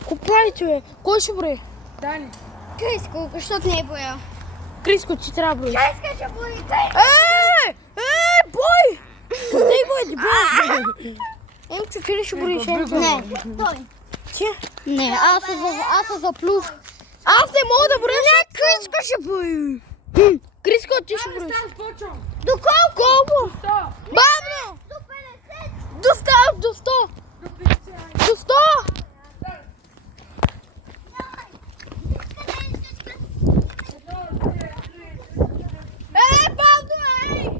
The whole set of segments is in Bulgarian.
Какво правите, бе? Кой ще брои? Дани. Криско, защото не е боял. Криско, ти трябва да броиш. Чайска ще бои. Бой! Къде го е, бой? Емчо, ти ли ще броиш? Не, той. Ти? Не, аз се заплюх. Аз не мога да броя. Не, Криско ще брои. Криско, ти ще броиш. Почвам. До колко? Колко? 100. Бавно! До 50. До 100! До 100! До 100! Бавно, ей!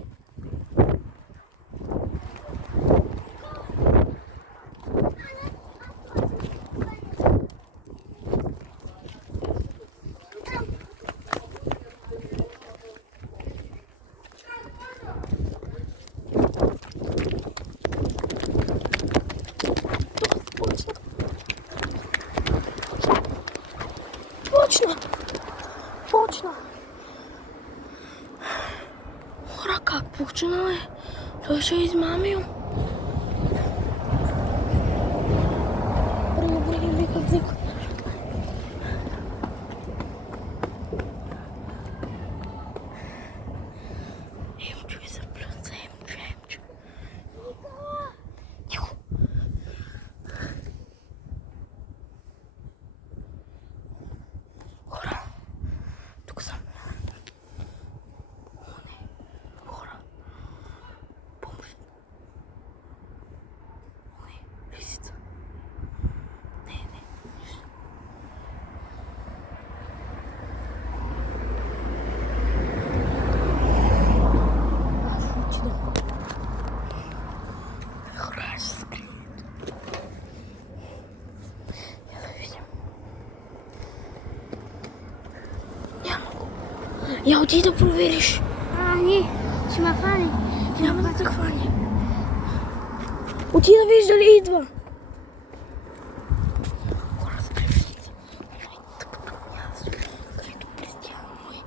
Почна. Хора, как почна, бе? Той ще е измамил. Бреги, вика. Емчо е заплюца, Емчо. Тихо. Хора, тук съм. Хора, помощ. Лисица. Не. Аз ще отида. Хора, ще се скрия. Я да видим. Няма го. Я отиди да провериш. Не, ще ме хване. Няма да те хване. Отиди да видиш дали идва. Хора, скривай се. Тъпото място, където престяваме.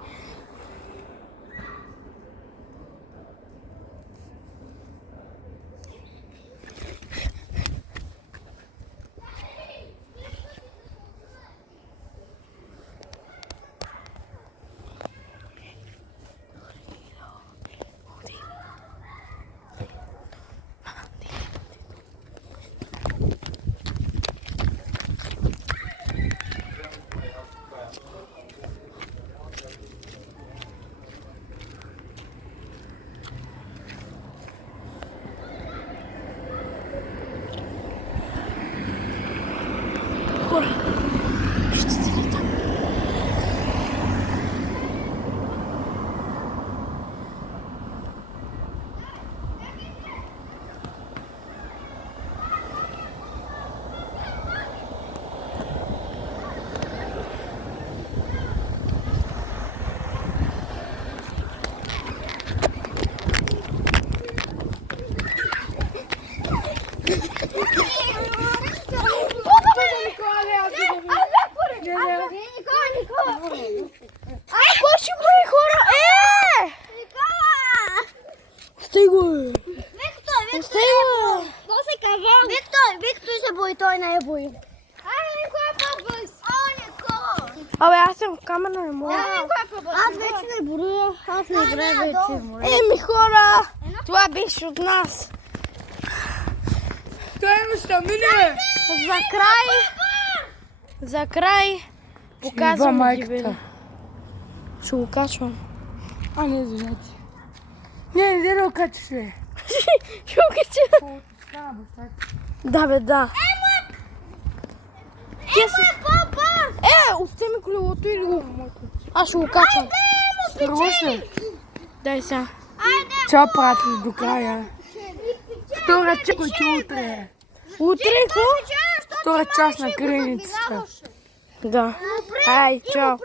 Хора, виждате ли там? Почи брои, хора! Стай го, бе! Виктор се бои, той не е бои. Абе, аз съм в камера, не мога. Аз вече не броя, аз не играя вече. Еми, хора! Това беше от нас. Той ще мине. За край показвам ги, бе. Ще го качвам. Не, извинете. Не да го качиш, бе. Ще го качвам. Да, бе, да. Остави ми колелото или го... Аз ще го качвам. Страшно. Дай сега. Чао, пратили до края. Втора част утре. Утре, какво? Втора част на кредитата. Да. Ай, чао.